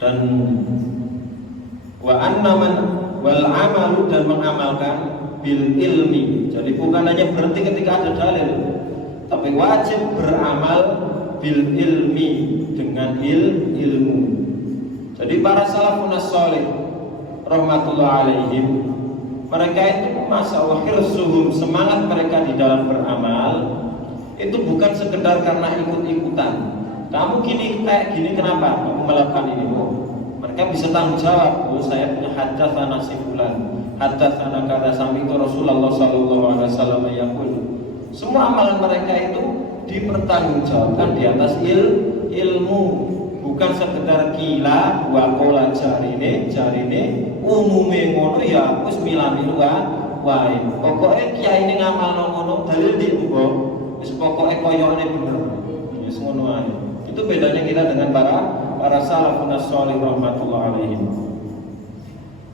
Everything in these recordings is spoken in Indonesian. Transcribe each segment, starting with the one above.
dan wa annaman wal amalu, dan mengamalkan bil ilmi. Jadi bukan hanya berhenti ketika ada dalil, tapi wajib beramal bil ilmi, dengan ilmu. Jadi para salafun as-salih rahmatullah alaihim, mereka itu masa wahirsuhum, semangat mereka di dalam beramal itu bukan sekedar karena ikut-ikutan. Kamu gini, kayak gini, kenapa kamu melakukan ini? Mereka bisa tanggung jawab. Oh, saya punya hadatsana si fulan, hadatsana kata sami itu Rasulullah sallallahu alaihi wasallam yaqul. Semua amalan mereka itu dipertanggungjawabkan di atas ilmu, bukan sekedar gila wa qala jarine umume ngono ya wis milami wae. Pokoke kiai ini ngamalno ngono dalil di mbok, wis pokoke koyone bener. Wis ngono ae. Itu bedanya kita dengan para salafun as-salih rahmatullah alaihim.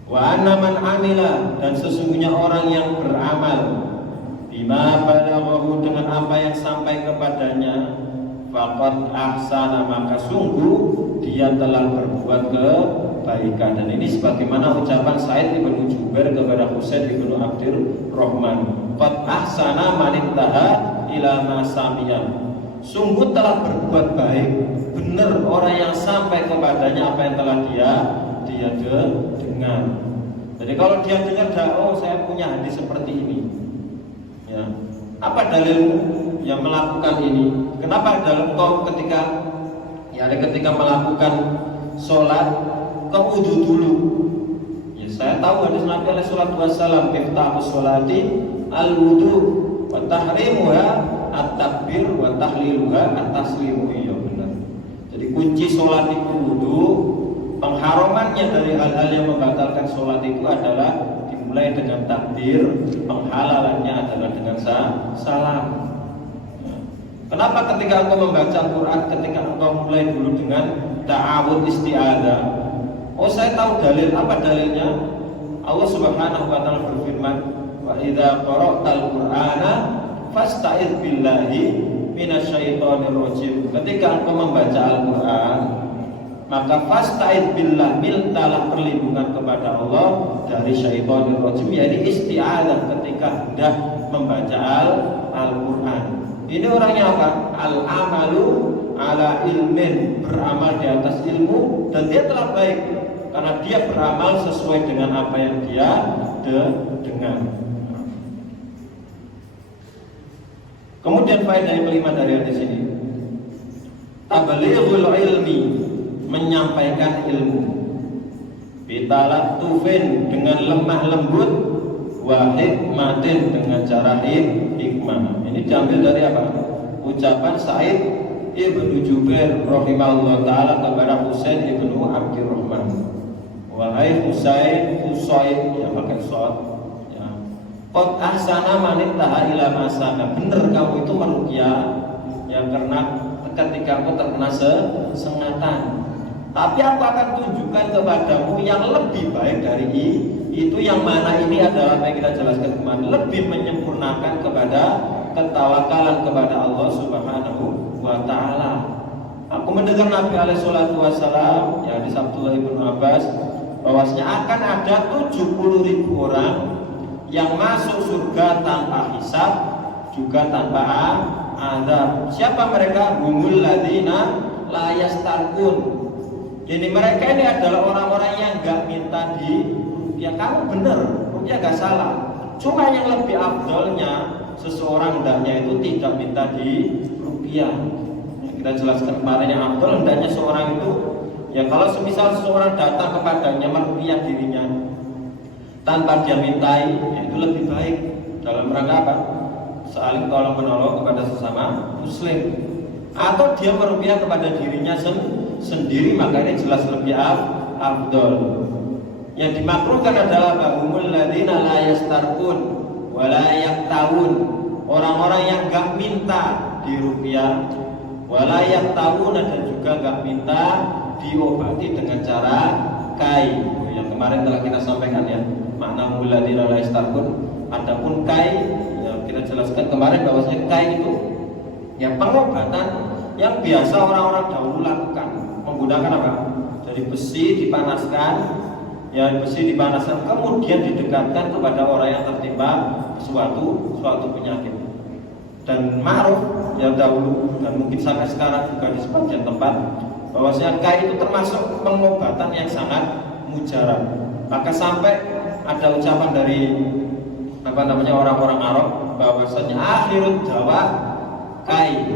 Wa anna man amila, dan sesungguhnya orang yang beramal bima balaghahu, dengan apa yang sampai kepadanya, faqad ahsana, maka sungguh dia telah berbuat kebaikan. Dan ini sebagaimana ucapan Said ibnu Jubair kepada Husain ibnu Abdurrahman, qad ahsana man intaha ila ma sami'a, sungguh telah berbuat baik, benar orang yang sampai kepadanya apa yang telah dia dengar. Jadi kalau dia dengar, oh saya punya hadis seperti ini, ya, apa dalilmu yang melakukan ini? Kenapa dalam kau ketika melakukan sholat kau wudu dulu? Ya, saya tahu hadis Nabi alaihi salatu wassalam, iftahus sholati al wudu wa tahrimuha at-takbir wa tahliluha at-taslimu. Iya benar. Jadi kunci sholat itu wudu, pengharamannya dari hal-hal yang membatalkan sholat itu adalah dimulai dengan takbir, penghalalannya adalah dengan salam. Kenapa ketika engkau membaca Quran, ketika engkau mulai dulu dengan ta'awud isti'adzah? Oh, saya tahu dalil. Apa dalilnya? Allah Subhanahu wa taala berfirman, wa idza qara'tal qur'ana fasta'idz billahi minasyaitonir rajim. Ketika engkau membaca Al-Qur'an, maka fasta'idz billah, mintalah perlindungan kepada Allah dari syaitonir rajim, yaitu isti'adzah ketika hendak membaca Al-Qur'an. Ini orangnya apa? Al-amalu ala ilmin, beramal di atas ilmu, dan dia telah baik karena dia beramal sesuai dengan apa yang dia dengar. Kemudian faedah yang kelima dari hadis ini, tablighul ilmi, menyampaikan ilmu, bitalattufin, dengan lemah lembut, wa hikmatin, dengan cara hikmah. Ini diambil dari apa? Ucapan Said ibnu Jubair rahimahullah taala kepada Husain ibnu Abdurrahman. Wahai Husain, yang pakai shad, qad ahsana man intaha ila masana, benar kamu itu meruqyah ya karena ketika aku terkena sengatan. Tapi aku akan tunjukkan kepadamu yang lebih baik dari itu, yang mana ini adalah apa yang kita jelaskan kemarin, lebih menyempurnakan kepada ketawakalan kepada Allah Subhanahu wa taala. Aku mendengar Nabi alaihi salatu wasallam, ya, di Abdullah bin Abbas, bahwasanya akan ada 70.000 orang yang masuk surga tanpa hisab, juga tanpa azab. Siapa mereka? Humul ladzina la yastarqun. Jadi mereka ini adalah orang-orang yang enggak minta di rupiah. Kamu benar, rupiah enggak salah. Cuma yang lebih afdolnya seseorang hendaknya itu tidak minta di rupiah. Kita jelaskan kemarin, yang afdol hendaknya seorang itu, ya kalau semisal seseorang datang kepadanya merupiah dirinya tanpa dia mintai, ya itu lebih baik. Dalam rangka apa? Saling tolong menolong kepada sesama muslim. Atau dia merupiah kepada dirinya sendiri, maka ini jelas lebih afdol. Yang dimakruhkan adalah bahumul ladzina la yastarqun wa la yaktawun, orang-orang yang enggak minta di rupiah, wa la yaktawun, dan juga enggak minta diobati dengan cara kai. Yang kemarin telah kita sampaikan, ya, makna muladzina la yastarqun. Adapun kai, ya, kita jelaskan kemarin bahwasanya kai itu ya pengobatan yang biasa orang-orang dahulu lakukan, menggunakan apa? Jadi Jadi besi dipanaskan, ya besi dipanaskan kemudian didekatkan kepada orang yang tertimpa suatu penyakit. Dan ma'ruf yang dahulu dan mungkin sampai sekarang juga di sebagian tempat bahwasanya kai itu termasuk pengobatan yang sangat mujarab. Maka sampai ada ucapan dari orang-orang Arab bahwasanya akhirud dawa kai.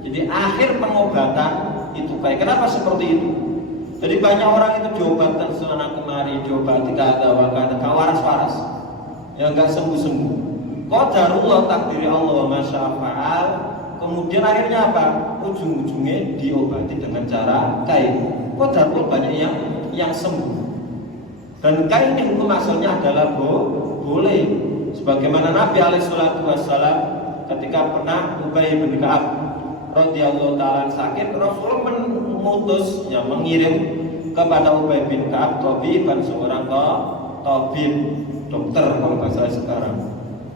Jadi akhir pengobatan itu kai. Kenapa seperti itu? Jadi banyak orang itu diobatkan sana kemari, diobati kada waras-waras, yang enggak sembuh-sembuh. Qadarullah, takdiri Allah masyafa'al. Kemudian akhirnya apa? Ujung-ujungnya diobati dengan cara kai. Qadarullah banyak yang sembuh. Dan kai ini hukum asalnya adalah boleh. Sebagaimana Nabi alaihissalatu wassalam ketika pernah Ubay bin Ka'ab radhiyallahu ta'ala sakit, Rasulullah mengirim kepada Ubay bin Ka'ab tabiban, seorang tabib, dokter kalau bahasa sekarang.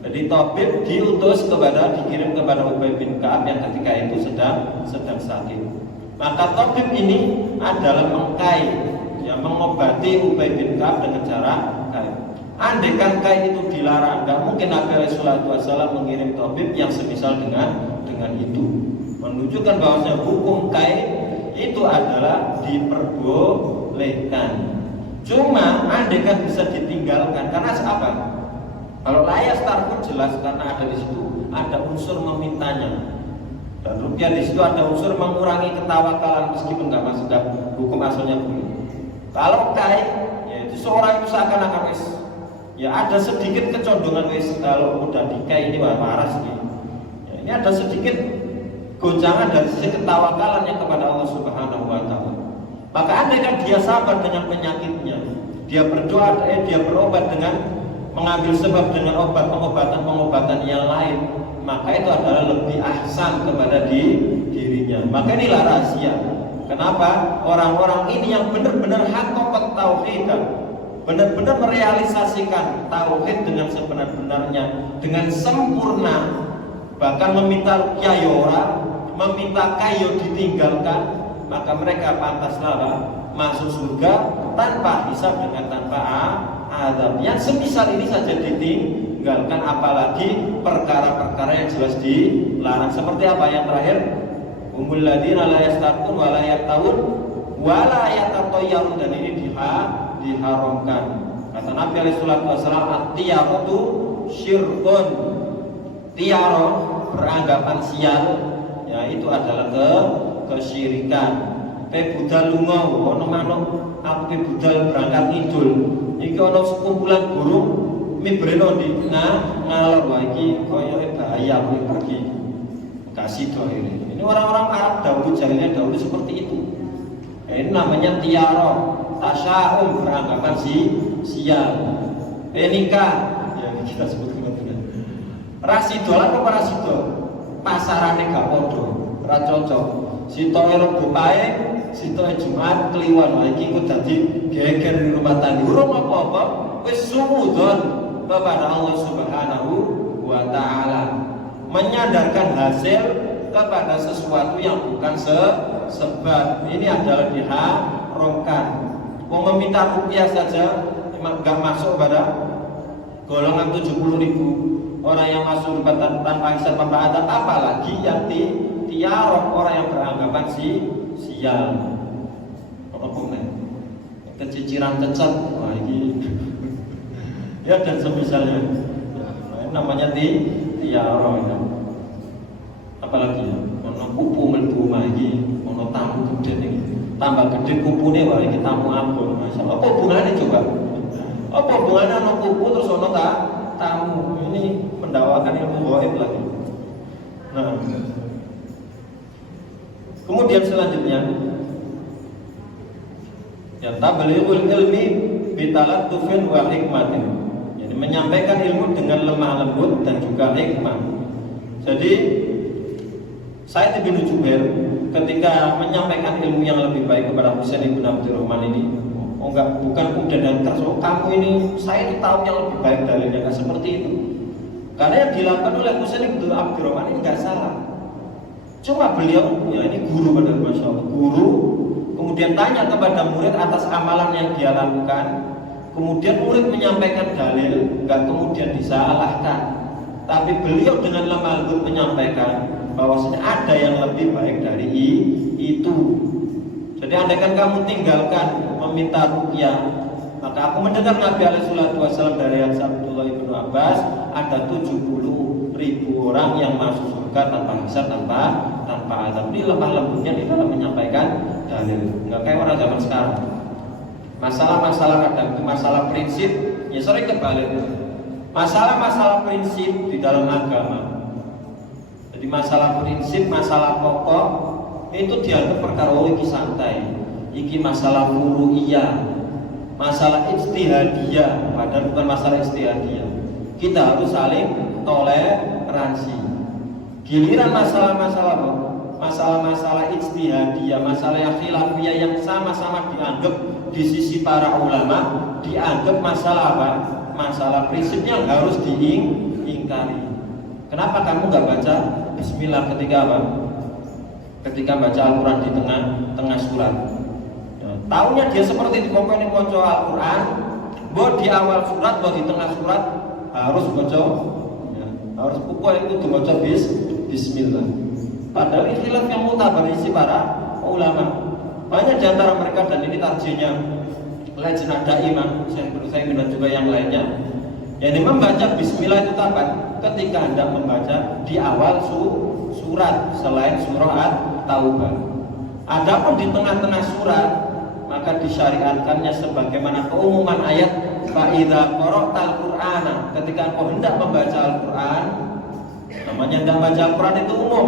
Jadi tabib dikirim kepada Ubay bin Ka'ab yang ketika itu sedang sakit. Maka tabib ini adalah mengkai, yang mengobati Ubay bin Ka'ab dengan cara kai. Andaikan kai itu dilarang, nggak mungkin Nabi Rasulullah SAW mengirim tabib yang semisal dengan itu. Menunjukkan bahwasanya hukum kai itu adalah diperbolehkan. Cuma andaikan bisa ditinggalkan, karena apa? Kalau layas tarfun jelas karena ada di situ ada unsur memintanya, dan rukyah di situ ada unsur mengurangi ketawakalan meskipun nggak masuk dalam hukum asalnya boleh. Kalau kai, yaitu seorang itu seakan-akan ya ada sedikit kecondongan kalau udah dikai ini waras nih. Ya, ini ada sedikit goncangan dari sisi ketawakalannya kepada Allah Subhanahu wa Ta'ala. Maka andaikan dia sabar dengan penyakitnya, dia berdoa, dia berobat dengan mengambil sebab dengan pengobatan yang lain, maka itu adalah lebih ahsan kepada dirinya. Maka inilah rahasia kenapa orang-orang ini yang benar-benar haqqaqat tauhidan, benar-benar merealisasikan tauhid dengan sebenar-benarnya, dengan sempurna, bahkan meminta ruqyah meminta kayu ditinggalkan, maka mereka pantaslah masuk surga tanpa hisab dengan tanpa azab. Yang semisal ini saja ditinggalkan, apalagi perkara-perkara yang jelas dilarang. Seperti apa yang terakhir? Umul ladina la yastarqun wa la yattaqun wa la yatatayyarun, dan ini diharamkan. Kata Nabi alaihi wasallam, at-tiyaratu syirkun. Tiaro beranggapan sial, ya itu adalah kesyirikan. Budal lunga ono manuk, aku budal berangkat ngidul. Iki ono sekumpulan burung mibreno di ngalor wae iki koyo bahaya kuwi pergi. Kasih doa ini. Ini orang-orang Arab dahulu jahiliyah dahulu seperti itu. Ini namanya tiaro, tasya'um, beranggapan sial. Nikah, ya kita sebut kebetulan. Rasido apa rasido? Pasarane gak podo, ora cocok. Sitoke Rebo pae, sitoke Jumat kliwon. Iki kok dadi geger di rumah tangga. Urung apa-apa, wis suwudon kepada Allah Subhanahu wa Ta'ala. Menyandarkan hasil kepada sesuatu yang bukan sebab. Ini adalah diharamkan. Mau meminta rupiah saja enggak masuk pada golongan 70.000 orang yang masuk tanpa hisab tanpa adab, apalagi yang tiarok, orang yang beranggapan sial. Apa nih? Keciciran cecat, wah ini ya dan semisalnya. Namanya tiarok. Apalagi ya, ono kupu mlebu lagi, ono tamu gede nih. Tambah gede kupune wah iki tamu ampun. Masyaallah. Apa hubungannya coba? Apa hubungannya ono kupu terus ono tamu? Ini mendakwakan ilmu gaib lagi. Nah, kemudian selanjutnya, ya tablighul ilmi bitalattufin wa hikmatin. Jadi menyampaikan ilmu dengan lemah lembut dan juga hikmah. Jadi Sa'id bin Jubair ketika menyampaikan ilmu yang lebih baik kepada Husain bin Abdurrahman ini, bukan kemudian dan keras, kamu ini saya tahu yang lebih baik dalilnya, kan seperti itu. Karena yang dilakukan oleh Husain bin Abdurrahman ini nggak salah. Cuma beliau, ya ini guru pada Masya Allah, guru kemudian tanya kepada murid atas amalan yang dia lakukan, kemudian murid menyampaikan dalil, enggak kemudian disalahkan, tapi beliau dengan lemah lembut menyampaikan bahwasanya ada yang lebih baik dari itu. Jadi andaikan kamu tinggalkan meminta ruqyah, maka aku mendengar Nabi SAW dari Abdullah bin Abbas, ada 70.000 orang yang masuk surga tanpa hisab, tanpa azab. Ini lemah lembutnya di dalam menyampaikan dalil, nggak kayak orang zaman sekarang. Masalah-masalah kadang itu masalah prinsip, ya sering kebalik. Masalah-masalah prinsip di dalam agama, jadi masalah prinsip, masalah pokok itu dianggap perkara iki santai. Iki masalah furu'iyah, masalah ijtihadiyah, padahal bukan masalah ijtihadiyah. Kita harus saling toleransi. Giliran masalah-masalah masalah-masalah ijtihadiyah, masalah yang khilafiyah yang sama-sama dianggap di sisi para ulama, dianggap masalah apa? Masalah prinsip yang harus diingkari. Kenapa kamu nggak baca Bismillah ketika apa? Ketika baca Al-Quran di tengah surat. Taunya dia seperti di pokoknya baca Al-Quran, bahwa di awal surat, bahwa di tengah surat harus baca, ya, harus pokoknya itu baca Bismillah. Padahal ini khilaf yang mutabar isi para ulama. Banyak di antara mereka, dan ini tarjinya Lajnah Daimah, saya dan juga yang lainnya, yang membaca Bismillah itu kapan? Ketika Anda membaca di awal surat selain surah At-Taubah. Adapun di tengah-tengah surat, maka disyariatkannya sebagaimana keumuman ayat fa idza qara'tal Qur'ana, ketika engkau hendak membaca Al-Qur'an. Namanya hendak membaca Al-Qur'an itu umum,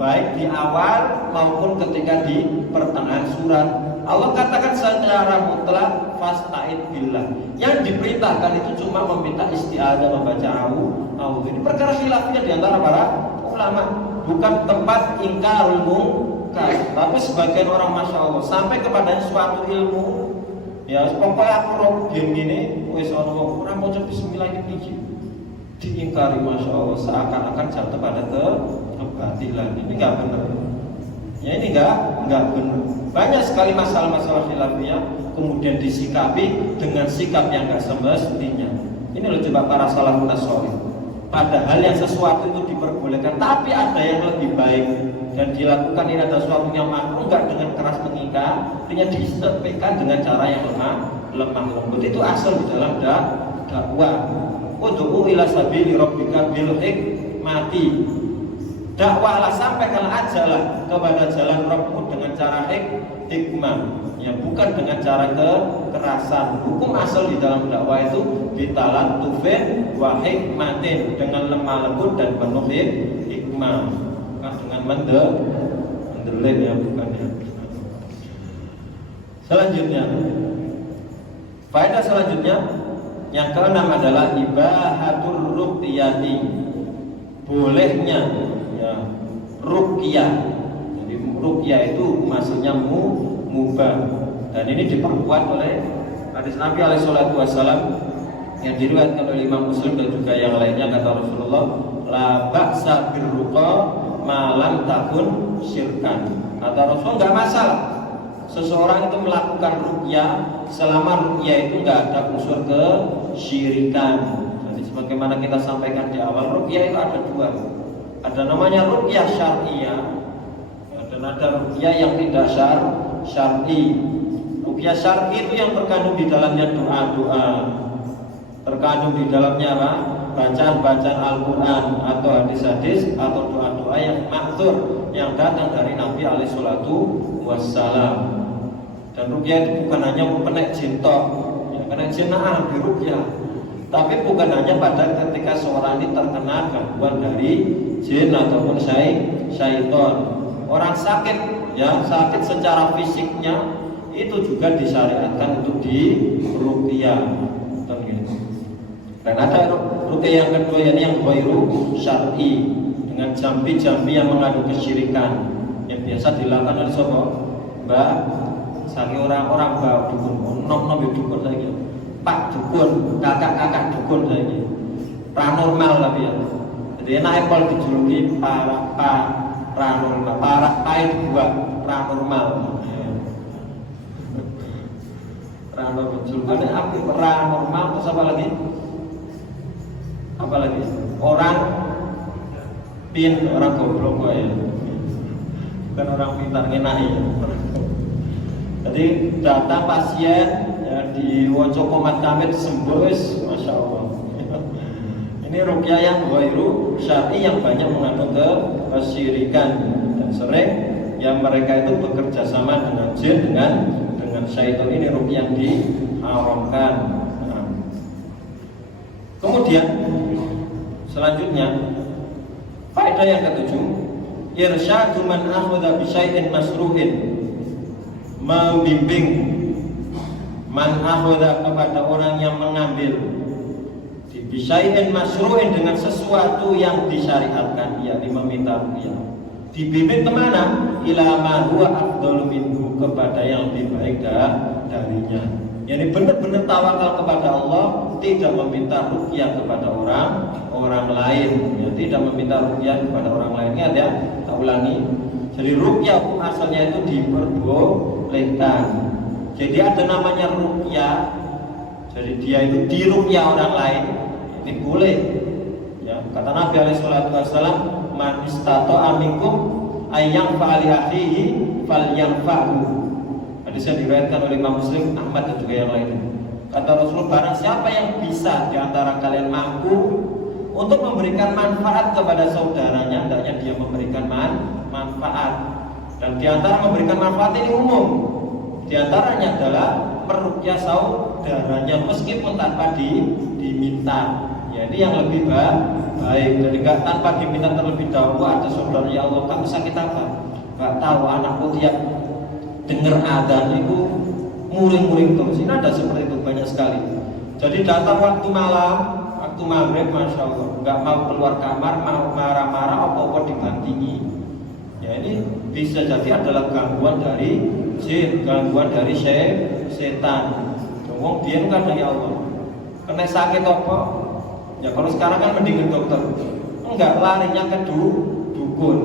baik di awal maupun ketika di pertengahan surat. Allah katakan secara mutlak fasta'id billah. Yang diperintahkan itu cuma meminta isti'adzah, membaca a'udzu. Ini perkara khilafiyah di antara para ulama, bukan tempat ingkarul munkar. Tapi sebagian orang masya Allah sampai kepada suatu ilmu, ya pokoknya aku roh gini wis ono orang mau coba Bismillah ini diingkari, masya Allah, seakan-akan jatuh pada kebatilan. Ini nggak benar. Ya ini nggak benar. Banyak sekali masalah-masalah khilafiyah kemudian disikapi dengan sikap yang nggak semestinya. Ini loh coba para salafun sholih. Padahal yang sesuatu itu diperbolehkan, tapi ada yang lebih baik dan dilakukan, ini ada sesuatu yang makruh, enggak dengan keras mengikat, artinya disampaikan dengan cara yang lemah lembut. Itu asal di dalam dakwah. Ud'u ila sabili rabbika bil hikmati. Dakwahlah, sampaikan ajalah kepada jalan Rabbmu dengan cara hikmah, ya bukan dengan cara kekerasan. Hukum asal di dalam dakwah itu bitalantufin wa hikmatin, dengan lemah lembut dan penuh hikmah, bukan dengan mendelik, ya bukan ya. Selanjutnya, faedah selanjutnya yang keenam adalah ibahatul ruqyati, bolehnya ya ruqyah. Jadi ruqyah itu maksudnya mubah, dan ini diperkuat oleh hadis Nabi SAW yang diriwayatkan oleh Imam Muslim dan juga yang lainnya. Kata Rasulullah, la ba'sa birruqa ma lam takun syirkan. Kata Rasulullah, enggak masalah seseorang itu melakukan ruqyah selama ruqyah itu enggak ada unsur kesyirikan. Jadi sebagaimana kita sampaikan di awal, ruqyah itu ada dua. Ada namanya ruqyah syar'iyah, dan ada ruqyah yang tidak syar'i. Ruqyah syar'i itu yang terkandung di dalamnya doa-doa, terkandung di dalamnya apa? Bacaan-bacaan Al-Quran atau hadis-hadis atau doa-doa yang ma'thur, yang datang dari Nabi SAW. Dan ruqyah itu bukan hanya kena jin tok, ya, kena jin di ruqyah, tapi bukan hanya pada ketika seorang ini terkena gangguan dari jin ataupun syaitan. Orang sakit, ya sakit secara fisiknya itu juga disyariatkan untuk di ruqyah. Dan ada ruqyah yang kedua, yang ghairu syar'i, dengan jambi-jambi yang mengandung kesyirikan, yang biasa dilakukan oleh sapa? Mbak, saking orang-orang mbak dukun, nom-nom dukun lagi, pak dukun, kakak-kakak dukun lagi, paranormal tapi ya. Jadi enak kalau dijuluki paranormal, para pai dibuat paranormal. julukannya apa? Paranormal terus apa lagi? Apa lagi? Orang goblok ya. Bukan orang pintar ngenai. Jadi datang pasien ya, di Woco Komat Kamit sembuh, masya Allah. Ini ruqyah yang ghairu syar'i yang banyak mengandung kesyirikan dan sering yang mereka itu bekerja sama dengan jin dengan syaitan. Ini ruqyah yang diharamkan. Nah. Kemudian selanjutnya faedah yang ketujuh, irsyadu man akhadha bi syai'in masruhin, membimbing man akhadha kepada orang yang mengambil bisyai'in masru'in dengan sesuatu yang disyariatkan, yakni meminta ruqyah. Dibimbing kemana? Ila ma huwa afdalu minhu, kepada yang lebih baik darinya. Yani benar-benar tawakal kepada Allah, tidak meminta ruqyah kepada orang lain. Ya, tidak meminta ruqyah kepada orang lain. Ingat ya, tak ulangi. Jadi ruqyah asalnya itu diperbolehkan. Jadi ada namanya ruqyah. Jadi dia itu diruqyah orang lain. Ini boleh ya, kata Nabi SAW, man istata'a minkum ayyang fa'ali akhihi falyanfa'hu. Hadis yang diriwayatkan oleh Imam Muslim, Ahmad dan juga yang lain. Kata Rasulullah, barang siapa yang bisa di antara kalian mampu untuk memberikan manfaat kepada saudaranya, hendaknya dia memberikan manfaat. Dan di antara memberikan manfaat ini umum. Di antaranya adalah meruqyah saudaranya meskipun tanpa diminta. Ya, ini yang lebih baik. Jadi enggak tanpa diminta terlebih dahulu, ada saudara, ya Allah kamu sakit apa? Enggak tahu, anakku tiap dengar adzan itu muring-muring terus. Ini ada seperti itu banyak sekali. Jadi datang waktu malam, waktu maghrib, masya Allah, enggak mau keluar kamar, mau marah-marah, apa-apa dibantingi. Ya, ini bisa jadi adalah gangguan dari jin, gangguan dari setan. Ngomong dia kan dari Allah. Kena sakit apa? Ya kalau sekarang kan mending ke dokter. Enggak, larinya ke dukun.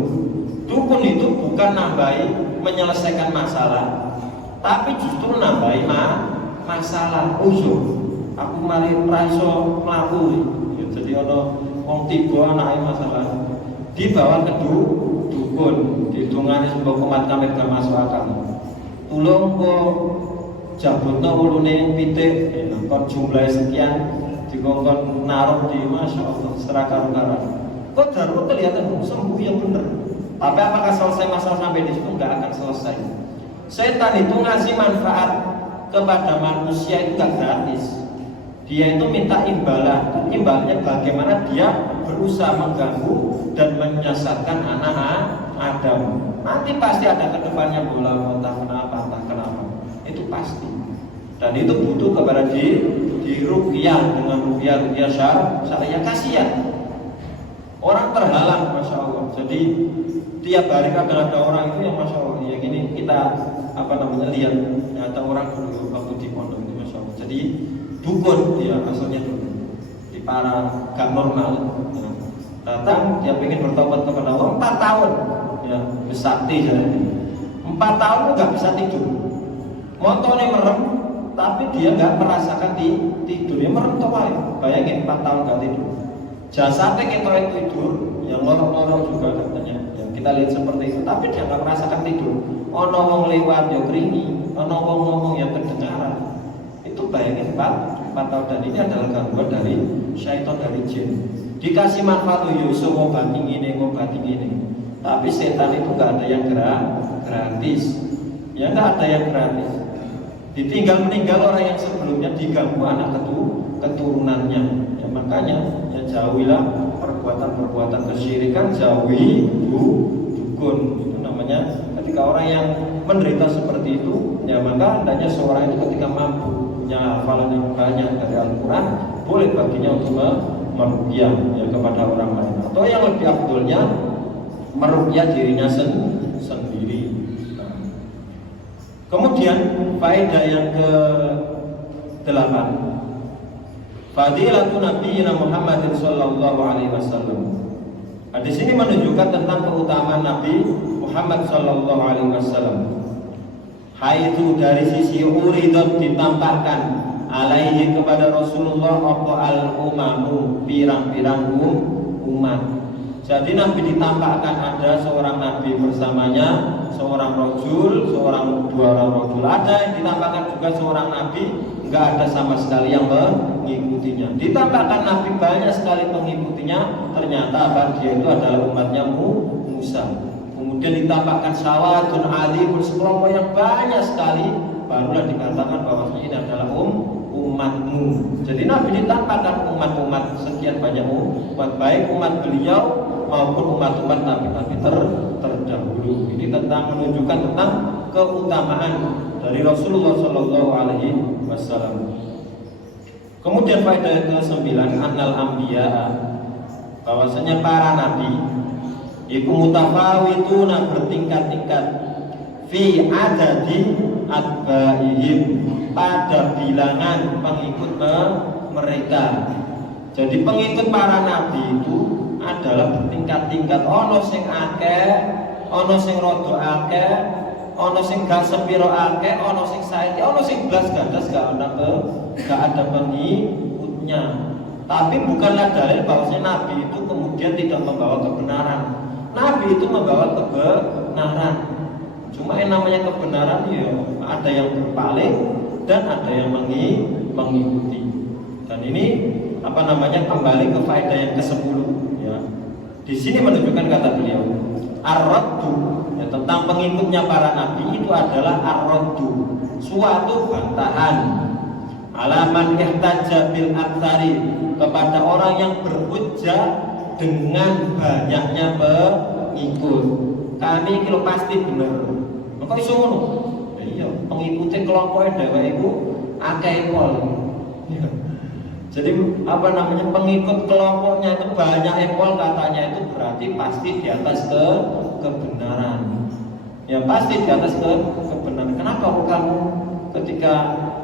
Dukun itu bukan nambahi menyelesaikan masalah, tapi justru nambahi masalah. Usul. Aku mari raiso mlaku. Ya, jadi ono wong tiba anake masalah. Dibawa ke dukun, didongani sembah komat kamit gak masuk akal. Tulung kok jabutna ulune pitik, kok jumlah sekian dikongkon naruh di, masya Allah, serakaran. Kok darurat kelihatan sembuh yang benar. Tapi apakah selesai masalah sampai di situ? Nggak akan selesai. Setan itu ngasih manfaat kepada manusia itu nggak gratis. Dia itu minta imbalan. Dan imbalannya bagaimana dia berusaha mengganggu dan menyesatkan anak Adam. Nanti pasti ada kedepannya bola, entah kenapa. Itu pasti. Dan itu butuh kepada diruqyah dengan ruqyah syariah. Kasihan orang terhalang, masya Allah. Jadi tiap hari kadang ada orang itu yang masya Allah, ya gini kita lihat ada orang dulu waktu di pondok itu, masya Allah. Jadi dukun dia asalnya dukun di para gak normal ya. Datang dia ingin bertobat kepada Allah 4 tahun ya, besakti jadi 4 tahun nggak bisa tidur, motornya merem, tapi dia nggak merasakan tidur, dia merem toh. Bayangin 4 tahun nggak tidur. Jasadnya kita tidur, yang lorong-lorong juga katanya. Yang kita lihat seperti itu, tapi dia nggak merasakan tidur. Ono wong lewat ya keringi, ono wong ngomong yang kedengaran. Itu bayangin 4 tahun, dan ini adalah gangguan dari syaitan, dari jin. Dikasih manfaat Yusuf ngobati ini, tapi setan itu nggak ada yang gratis. Ya nggak ada yang gratis. Ditinggal meninggal orang yang sebelumnya, diganggu anak keturunannya. Ya, makanya ya jauhilah perbuatan kesyirikan, jauhi dukun. Itu namanya ketika orang yang menderita seperti itu, ya maka hendaknya seorang itu ketika mampu punya hafalan yang banyak dari Al-Quran, boleh baginya untuk meruqyah ya kepada orang lain. Atau yang lebih afdolnya meruqyah dirinya sendiri. Kemudian faedah yang ke-8, fadilatun nabiyina Muhammadin sallallahu alaihi wasallam. Hadis ini menunjukkan tentang keutamaan Nabi Muhammad sallallahu alaihi wasallam. Haitsu dari sisi uridot ditampakkan alaihi kepada Rasulullah apa al-umamu pirang-pirang umat. Jadi Nabi ditampakkan ada seorang Nabi bersamanya, seorang rajul, dua orang rajul. Ada yang ditampakkan juga seorang Nabi, enggak ada sama sekali yang mengikutinya. Ditampakkan Nabi banyak sekali mengikutinya, ternyata apa? Dia itu adalah umatnya Musa. Kemudian ditampakkan sawadun adibun, sekelompok yang banyak sekali, barulah dikatakan bahwa ini adalah umatmu. Jadi Nabi ditampakkan umat-umat sekian banyak umat, baik umat beliau maupun umat-umat Nabi-Nabi terdahulu. Ini tentang menunjukkan tentang keutamaan dari Rasulullah Shallallahu Alaihi Wasallam. Kemudian faedah ke-9, annal anbiya, bahwasanya para nabi iku mutafawituna bertingkat-tingkat fi adadi atba'ihim, pada bilangan pengikut mereka. Jadi pengikut para nabi itu adalah bertingkat-tingkat. Ono sing akeh, ono sing rada akeh, ono sing gak sepiro akeh, ono sing saiki, ono sing blas gadas gak ada pengikutnya. Tapi bukanlah dalil bahwasanya nabi itu kemudian tidak membawa kebenaran. Nabi itu membawa kebenaran. Cuma yang namanya kebenaran ya ada yang berpaling dan ada yang mengikuti. Dan ini kembali ke faedah yang ke-10 ya. Di sini menunjukkan kata beliau ar-raddu, ya, tentang pengikutnya para nabi itu adalah ar-raddu, suatu bantahan alaman ihtajja bil aktsari, kepada orang yang berhujjah dengan banyaknya pengikut. Kami kalau pasti benar. Kok iso ngono? Iya, pengikutnya kelompoknya dhewek iku akeh pol. Jadi pengikut kelompoknya itu banyak ekol, katanya itu berarti pasti di atas kebenaran. Ya pasti di atas kebenaran. Kenapa kamu ketika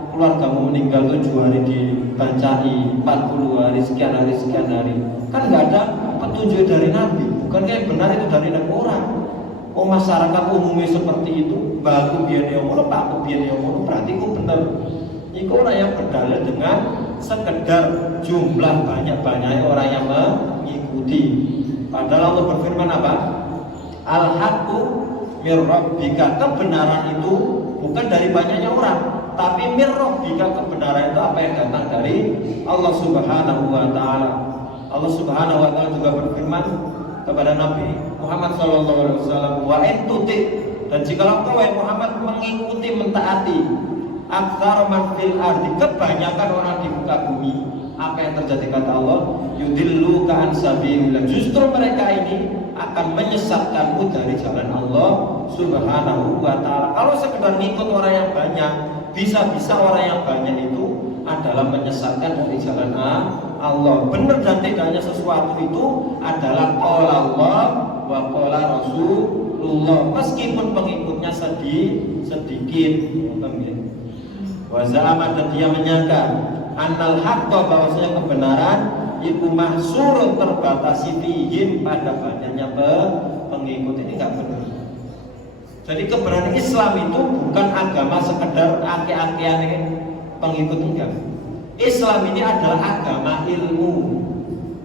keluargamu meninggal 7 hari dibancai, 40 hari, sekian hari, kan nggak ada petunjuk dari Nabi. Bukan kayak benar itu dari orang. Oh, masyarakat umumnya seperti itu, baku biar yang ngono, pak biar yang ngono, berarti itu benar. Itu orang yang berdalil dengan sekedar jumlah banyak-banyaknya orang yang mengikuti. Padahal Allah berfirman apa? Al-haqqu mir rabbika, kebenaran itu bukan dari banyaknya orang, tapi mir rabbika, kebenaran itu apa yang datang dari Allah Subhanahu wa taala. Allah Subhanahu wa taala juga berfirman kepada Nabi Muhammad sallallahu alaihi wasallam, wa entuti, dan jikalau engkau Muhammad mengikuti, mentaati aktsar man fil ardi, kebanyakan orang di muka bumi, apa yang terjadi kata Allah? Yudillu ka an sabilillah, justru mereka ini akan menyesatkanmu dari jalan Allah Subhanahu wa taala. Kalau sekedar ngikut orang yang banyak, bisa-bisa orang yang banyak itu adalah menyesatkan dari jalan Allah. Benar dan tidaknya sesuatu itu adalah qala Allah wa qala Rasulullah, meskipun pengikutnya sedikit. Wa za'ama, dan dia menyangka annal haqqa, bahwasanya kebenaran itu mahsurun, terbatasi fihim, pada banyaknya pengikut. Ini enggak benar. Jadi kebenaran Islam itu bukan agama sekedar ake-akean pengikut, enggak. Islam ini adalah agama ilmu.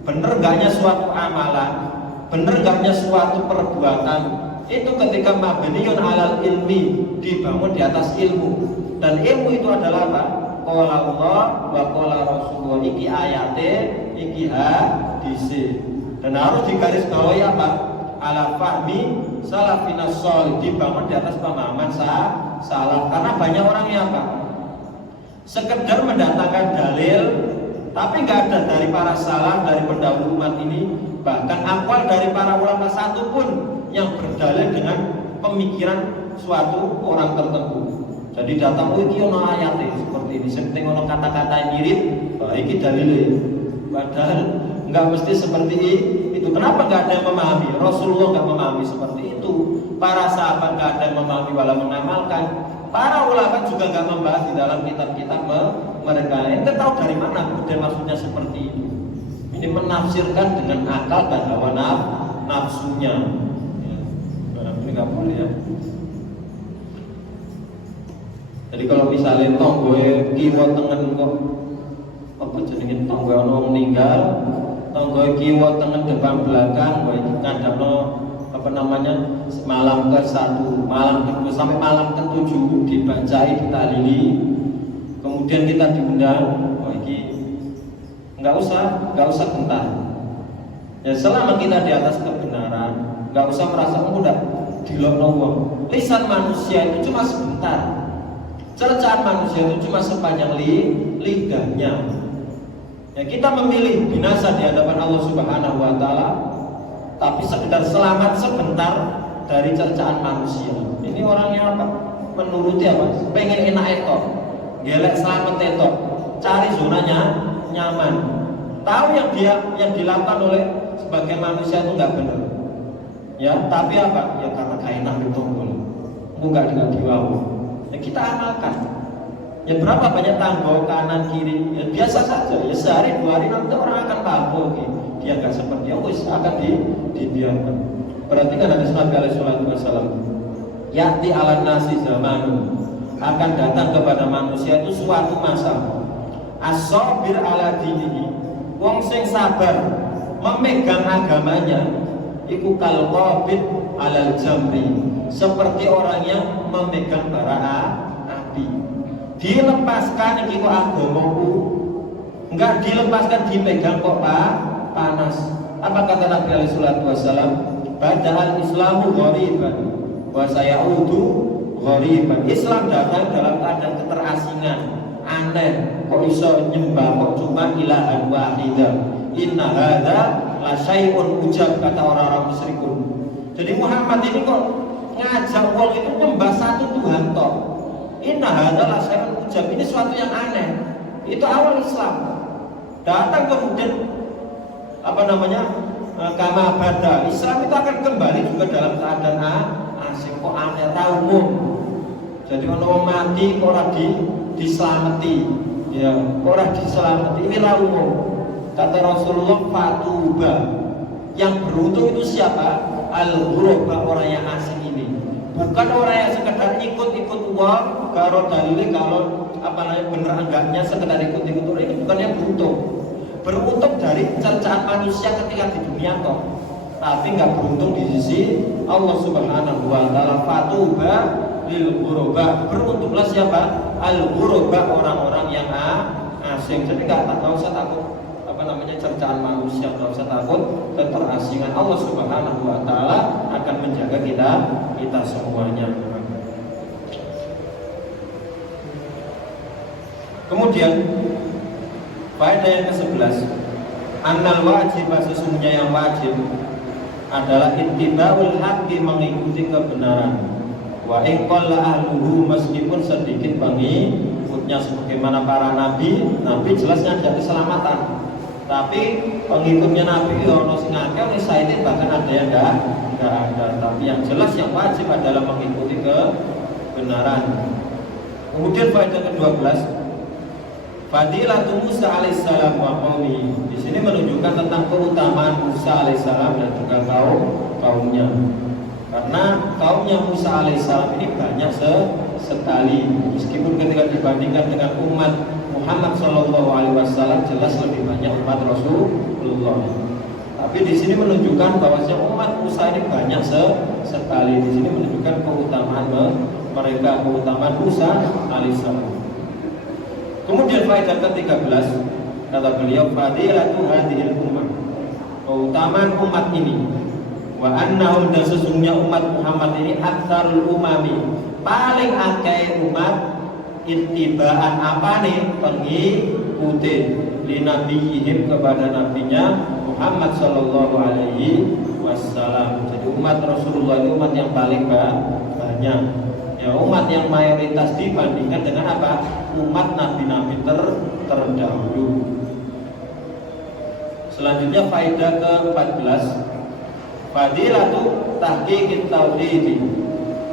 Bener enggaknya suatu amalan, bener enggaknya suatu perbuatan, itu ketika mabniyun alal ilmi, dibangun di atas ilmu. Dan ilmu itu adalah apa? Qala Allah wa qala Rasulullah, iki ayate, iki hadise. Dan harus digarisbawahi apa? Ala fahmi salafinas sholih, dibangun di atas pemahaman salaf. Karena banyak orang yang apa? Sekedar mendatangkan dalil, tapi nggak ada dari para salaf, dari pendahulu umat ini, bahkan akwal dari para ulama satu pun yang berdalil dengan pemikiran suatu orang tertentu. Jadi datang iki ono ayate seperti ini, penting ono kata-kata yang mirip, iki dalile. Padahal nggak mesti seperti itu. Kenapa nggak ada yang memahami? Rasulullah nggak memahami seperti itu. Para sahabat nggak ada yang memahami wala mengamalkan. Para ulama juga nggak membahas di dalam kitab-kitab mereka. Ente tahu dari mana kemudian maksudnya seperti itu? Ini menafsirkan dengan akal dan hawa nafsunya. Ya. Ini nggak boleh ya. Jadi kalau misalnya tonggoe kiwa tengen kok apa jenenge tonggoe ana wong meninggal, tonggoe kiwa tengen depan belakang, kok iki kandhane apa namanya malam ke-1, malam ke-2 sampai malam ke-7 dibacai, ditahlili, kemudian kita diundang, kok iki nggak usah gentar. Ya selama kita di atas kebenaran, nggak usah merasa mudah dilokno wong. Lisan manusia itu cuma sebentar. Cercaan manusia itu cuma sepanjang lidahnya. Ya kita memilih binasa di hadapan Allah Subhanahu wa taala, tapi sekedar selamat sebentar dari cercaan manusia. Ini orangnya apa? Menuruti apa? Pengen enak etok, gelek selamat etok, cari zonanya nyaman. Tahu yang dilakukan oleh sebagai manusia itu nggak benar. Ya, tapi apa? Ya karena kainan itu enggak dengan diwawu. Ya kita amalkan. Ya berapa banyak tanggo kanan kiri? Ya biasa saja. Ya sehari 2 hari nanti orang akan tahu dia nggak seperti yang akan dibiarkan. Perhatikan hadis Nabi alaihi wasallam. Ya'ti 'alan nasi zamanun, akan datang kepada manusia itu suatu masa. As-sabir 'ala dinihi, wong sing sabar memegang agamanya, iku kal qabid 'alal jamri, seperti orang yang memegang bara api. Dilepaskan iki kok agamaku, enggak dilepaskan, dipegang kok panas. Apa kata Nabi alaihi wasallam? Badal Islamu ghariban wa sayaudu ghariban. Islam datang dalam keadaan keterasingan, aneh, kok iso nyembah kok cuma ilahan wahidah. Inna hadza la syai'un ujab, kata orang-orang musyrikun. Jadi Muhammad ini kok ngajak wong itu menyembah satu Tuhan toh. Inna hadza la syai'un ujab, ini suatu yang aneh. Itu awal Islam. Datang kemudian apa namanya? Kama bada, Islam itu akan kembali juga dalam keadaan asing. Kok aneh ra umum. Jadi orang mati kok ora diselamati. Ya, kok ora diselamati. Ini ra umum. Kata Rasulullah, fatuba, yang beruntung itu siapa? Al-ghuraba, orang yang asing ini. Bukan orang yang sekedar ikut-ikut uang, kalau dalilnya kalau apa namanya bener enggaknya sekedar ikut-ikut uang, ini bukan yang beruntung. Beruntung dari cercaan manusia ketika di dunia toh, tapi nggak beruntung di sisi Allah Subhanahu wa taala. Fatuba lil ghuraba, beruntunglah siapa? Al-ghuraba, orang-orang yang asing. Jadi nggak usah takut apa namanya cercaan manusia, nggak usah takut keterasingan. Allah Subhanahu wa taala akan menjaga kita semuanya. Kemudian faedah yang ke-11, annal wajib, sesungguhnya yang wajib adalah ittiba'ul haqqi, mengikuti kebenaran. Wa in qalla ahluhu, meskipun sedikit pengikutnya, sebagaimana para nabi jelasnya ada keselamatan. Tapi pengikutnya Nabi ono sing akeh, ono saiki bahkan ada yang enggak ada. Tapi yang jelas yang wajib adalah mengikuti kebenaran. Kemudian faedah ke-12, Fadilatu Musa alaihissalam wa qaumi. Di sini menunjukkan tentang keutamaan Musa alaihissalam dan juga kaumnya. Karena kaumnya Musa alaihissalam ini banyak sekali. Meskipun ketika dibandingkan dengan umat Muhammad Shallallahu Alaihi Wasallam jelas lebih banyak umat Rasulullah. Tapi di sini menunjukkan bahwa umat Musa ini banyak sekali. Di sini menunjukkan keutamaan mereka, keutamaan Musa alaihissalam. Kemudian faedah ke-13, kata beliau, fadilatu hadhil ummah, keutamaan umat ini, wa annahum, dan sesungguhnya umat Muhammad ini aktsarul umami, paling akeh umat, ittibaan apa nih? Pengikuti li nabiyihim, kepada nabinya Muhammad sallallahu alaihi wasallam. Jadi umat Rasulullah itu umat yang paling banyak. Ya, umat yang mayoritas dibandingkan dengan apa? Umat nabi-nabi terdahulu. Selanjutnya faedah ke-14, fadilatu tahqiqit tauhid.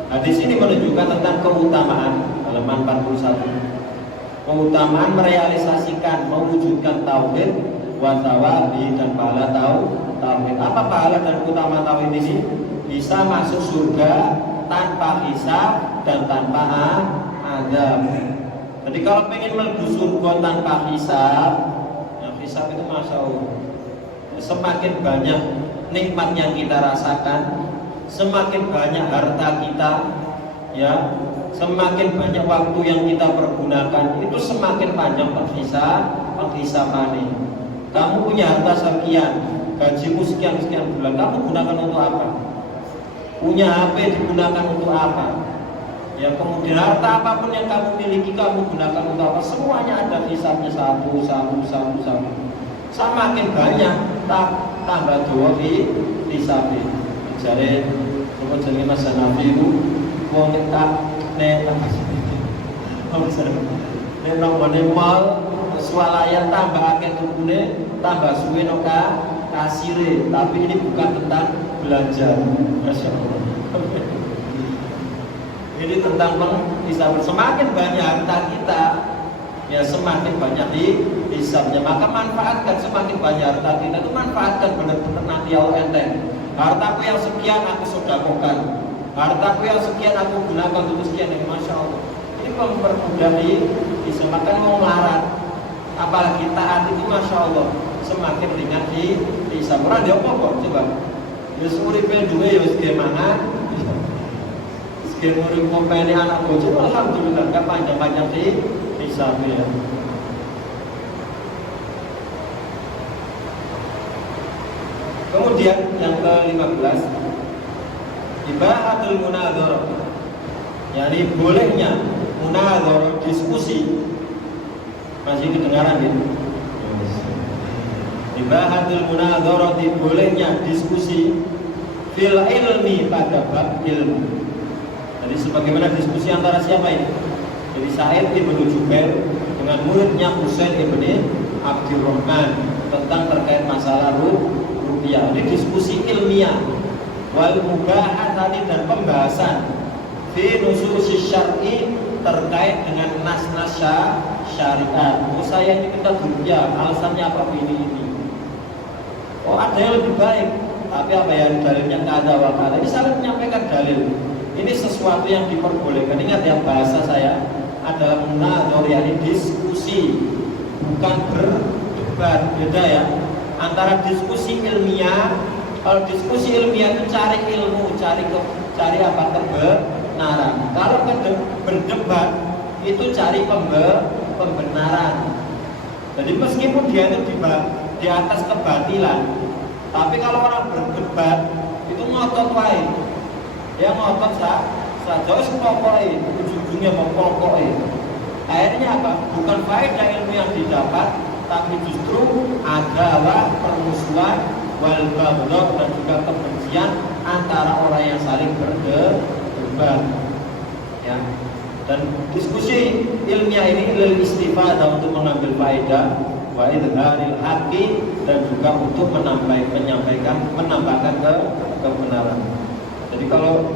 Hadis ini menunjukkan tentang keutamaan, halaman 41. Keutamaan merealisasikan, mewujudkan tauhid wa thawabi, dan pahala tauhid. Apa pahala dan keutamaan tauhid di sini? Bisa masuk surga tanpa hisab dan tanpa adab. Jadi kalau pengen mlebu surga tanpa hisab, ya hisab itu masya Allah. Semakin banyak nikmat yang kita rasakan, semakin banyak harta kita, ya, semakin banyak waktu yang kita pergunakan, itu semakin panjang penghisapan. Kamu punya harta sekian, gajimu sekian bulan, kamu gunakan untuk apa? Punya HP digunakan untuk apa? Ya, kemudian harta apapun yang kamu miliki kamu gunakan untuk apa? Semuanya ada hisabnya satu. Semakin banyak tambah dua hisabnya. Jadi kalau jadi Mas Nabi itu mau kita nembone mal swalayan tambah akeh tukune tambah suwe noka kasire, tapi ini bukan tentang belanja. Masya Allah. Ini tentang penghisaban. Semakin banyak harta kita, ya semakin banyak hisabnya. Maka manfaatkan semakin banyak harta kita itu manfaatkan benar-benar nanti Allah enteng. Hartaku yang sekian aku sedekahkan, hartaku yang sekian aku gunakan untuk sekian. Masya Allah. Ini mempermudah bisa makan mau melarat. Apalagi taat itu masya Allah semakin ringan hisab. Ora dia apa kok coba. Ya uripe duwe ya wis mangan. Sekiranya kompeni anak bojo, alhamdulillah gak panjang-panjang hisabnya. Kemudian yang ke-15, ibahatul munadzarah, yakni bolehnya munadzarah, diskusi. Masih kedengaran ya? Ibahatul munadzarah, bolehnya diskusi fil ilmi pada bab ilmu. Jadi sebagaimana diskusi antara siapa ini? Jadi Sa'id ibn Jubair dengan muridnya Husain ibn Abdurrahman tentang terkait masalah rupiah. Ini diskusi ilmiah. Wal mubahat tadi dan pembahasan fi nususi syar'i terkait dengan nas-nas syariat. Oh saya ini kita rupiah, alasannya apa ini? Oh ada yang lebih baik, tapi apa ya dalilnya kada wa kada. Ini saling menyampaikan dalil. Ini sesuatu yang diperbolehkan. Ingat ya, bahasa saya adalah munadzarah, yakni diskusi, bukan berdebat. Beda ya antara diskusi ilmiah. Kalau diskusi ilmiah itu cari ilmu, cari apa kebenaran. Kalau berdebat itu cari pembenaran. Jadi meskipun dia itu di atas kebatilan, tapi kalau orang berdebat itu ngotot wae. Dia ngotot saja pokoknya ujung-ujungnya pokoknya. Akhirnya apa? Bukan faedah ilmu yang didapat, tapi justru adalah permusuhan wal baghdad dan juga kebencian antara orang yang saling berdebat. Ya. Dan diskusi ilmiah ini lil istifadah, untuk mengambil faedah wa idharil haqqi, dan juga untuk menambahkan kebenaran. Jadi kalau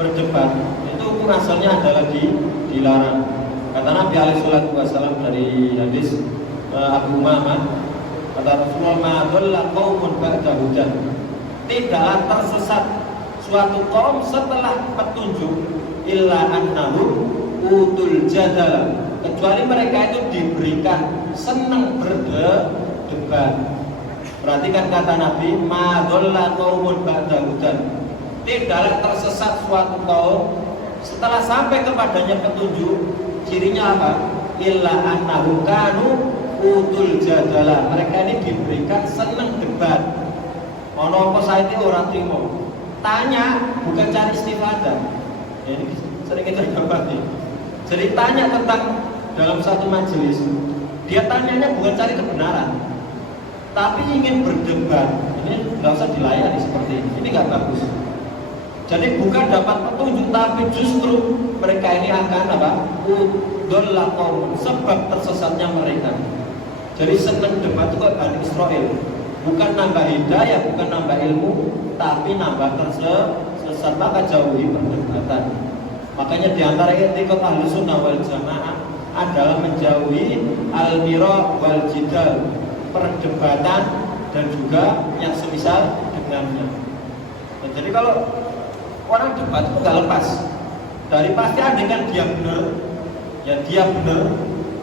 berdebat itu hukum asalnya adalah dilarang. Kata Nabi alaihi salatu wasallam dari hadis Abu Umamah, kata Rasulullah, ma dhalla qaumun ba'da hudan, tidaklah tersesat suatu kaum setelah petunjuk, illa annahum utul jadal, kecuali mereka itu diberikan senang berdebat. Perhatikan kata Nabi, ma dhalla qaumun ba'da hudan, tidaklah tersesat suatu kaum setelah sampai kepadanya petunjuk. Cirinya apa? Illa annahum kanu utul jadala, mereka ini diberikan senang debat. Ono apa saiki ora trimo. Tanya bukan cari istifadah. Ini sering kita dapati. Jadi tanya tentang dalam satu majelis, dia tanyanya bukan cari kebenaran, tapi ingin berdebat. Ini nggak usah dilayani seperti ini nggak bagus. Jadi bukan dapat petunjuk, tapi justru mereka ini akan apa? Udollah kaum, sebab tersesatnya mereka. Jadi senang debat itu kayak Bani Israel, bukan nambah hidayah, bukan nambah ilmu, tapi nambah tersesat. Maka jauhi perdebatan. Makanya diantara etika ahli sunnah wal jamaah adalah menjauhi al-mira wal jidal, perdebatan dan juga yang semisal dengannya. Nah, jadi kalau orang debat itu nggak lepas, dari pasti ada kan dia benar, ya dia benar,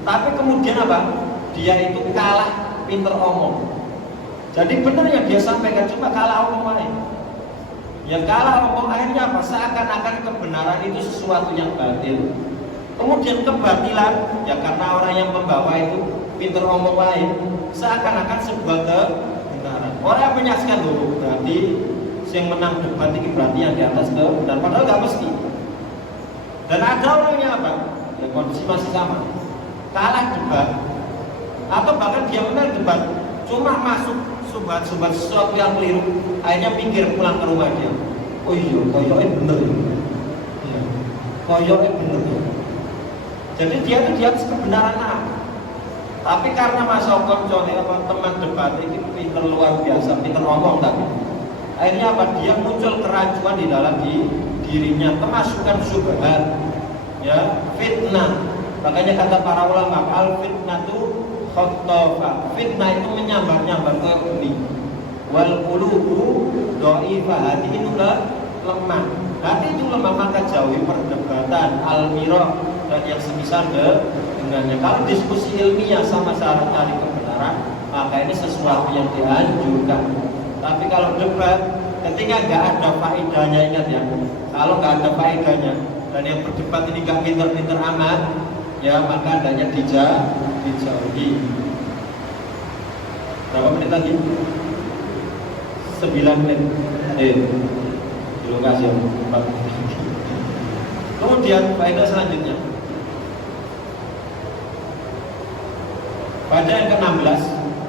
tapi kemudian apa? Dia itu kalah pinter omong. Jadi benar yang dia sampaikan cuma kalah omong lain. Ya kalah omong akhirnya apa? Seakan-akan kebenaran itu sesuatu yang batil. Kemudian kebatilan ya karena orang yang membawa itu pinter omong lain, seakan-akan sebuah kebenaran. Orang yang menyaksikan dulu berarti yang menang debat ini berarti yang di atas kebenaran, padahal nggak mesti. Dan ada orangnya apa? Ya kondisi masih sama, kalah debat atau bahkan dia menang debat, cuma masuk subhat-subhat sesuatu yang keliru, akhirnya pikir pulang ke rumah dia, oh iya, koyoknya bener ya, koyoknya bener ya. Jadi dia itu di atas kebenaran tapi karena masa koncone apa teman debat ini pinter luar biasa, pinter ngomong tapi akhirnya apa? Dia muncul kerancuan di dalam dirinya, kemasukan subhat, ya fitnah. Makanya kata para ulama, al fitnah itu khotofa, fitnah itu menyambar-nyambar ke bumi. Wal qulubu dhaifah, hati itu lemah. Hati itu lemah, maka jauhi perdebatan al-mirah dan yang semisal dengannya. Kalau diskusi ilmiah sama syarat cari kebenaran, maka ini sesuatu yang dianjurkan. Tapi kalau debat, ketika nggak ada faedahnya, ingat ya, kalau nggak ada faedahnya dan yang berdebat ini nggak pinter-pinter amat, ya maka adanya dijauhi. Berapa menit lagi? 9 menit. Terima kasih. Kemudian faedah selanjutnya. Pada yang ke-16,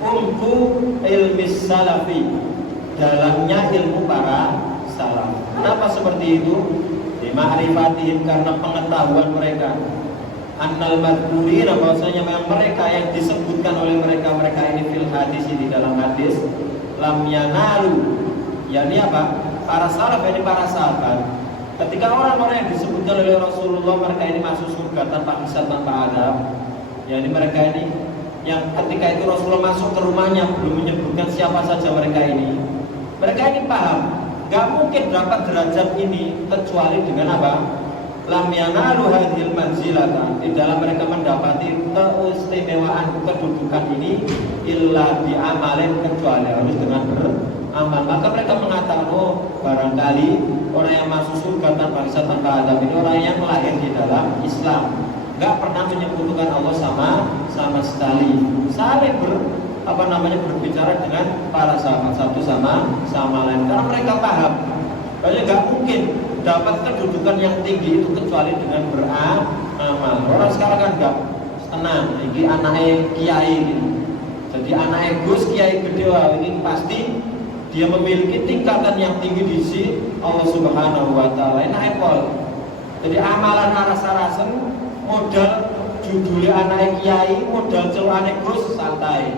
umku ilmis salafi, dalamnya ilmu para salaf. Kenapa seperti itu? Dima'rifatihim, karena pengetahuan mereka. Annal madhurina, bahwasanya memang mereka yang disebutkan oleh mereka ini fil hadis, di dalam hadis, lam yanalu, yakni apa? Para salaf, ini para sahabat. Ketika orang-orang yang disebutkan oleh Rasulullah mereka ini masuk surga tanpa hisab, tanpa adab, yakni mereka ini yang ketika itu Rasulullah masuk ke rumahnya belum menyebutkan siapa saja mereka ini. Mereka ini paham, gak mungkin dapat derajat ini kecuali dengan apa? Lam yanalu hadhil manzilata, di dalam mereka mendapati keistimewaan kedudukan ini illa diamalin, kecuali harus dengan beramal. Maka mereka mengatakan, oh barangkali orang yang masuk surga tanpa hisab, tanpa adab ini orang yang lahir di dalam Islam, nggak pernah menyebutkan Allah sama sekali. Saling berbicara dengan para sahabat satu sama lain, karena mereka paham bahwa nggak mungkin dapat kedudukan yang tinggi itu kecuali dengan beramal. Orang sekarang kan nggak tenang, ini anaknya kiai gitu. Jadi anaknya Gus kiai gede, ini pasti dia memiliki tingkatan yang tinggi di sisi Allah Subhanahu wa taala. Ini Apple. Jadi amalan rasa-rasen, modal judulnya anak kiai, modal celane Gus santai.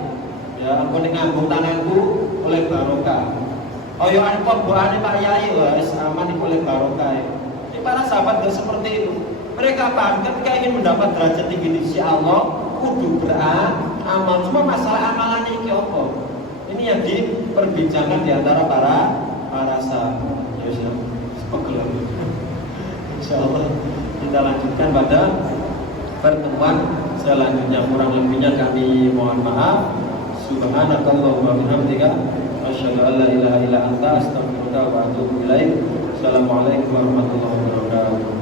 Ya, aku ngambung tanganku oleh barokah. Oyo anko buane Pak Yai, wis aman iku oleh barokah. Ini para sahabat gak seperti itu. Mereka paham ketika ingin mendapat derajat tinggi di sisi Allah, kudu beramal. Cuma masalah amalan iki apa? Ini yang diperbincangkan di antara para sahabat. Ya wis, pegel. Insyaallah kita lanjutkan pada pertemuan selanjutnya. Kurang lebihnya kami mohon maaf. Subhanakallahumma wa bihamdika asyhadu an la ilaha illa anta astaghfiruka wa atubu ilaik. Assalamualaikum warahmatullahi wabarakatuh.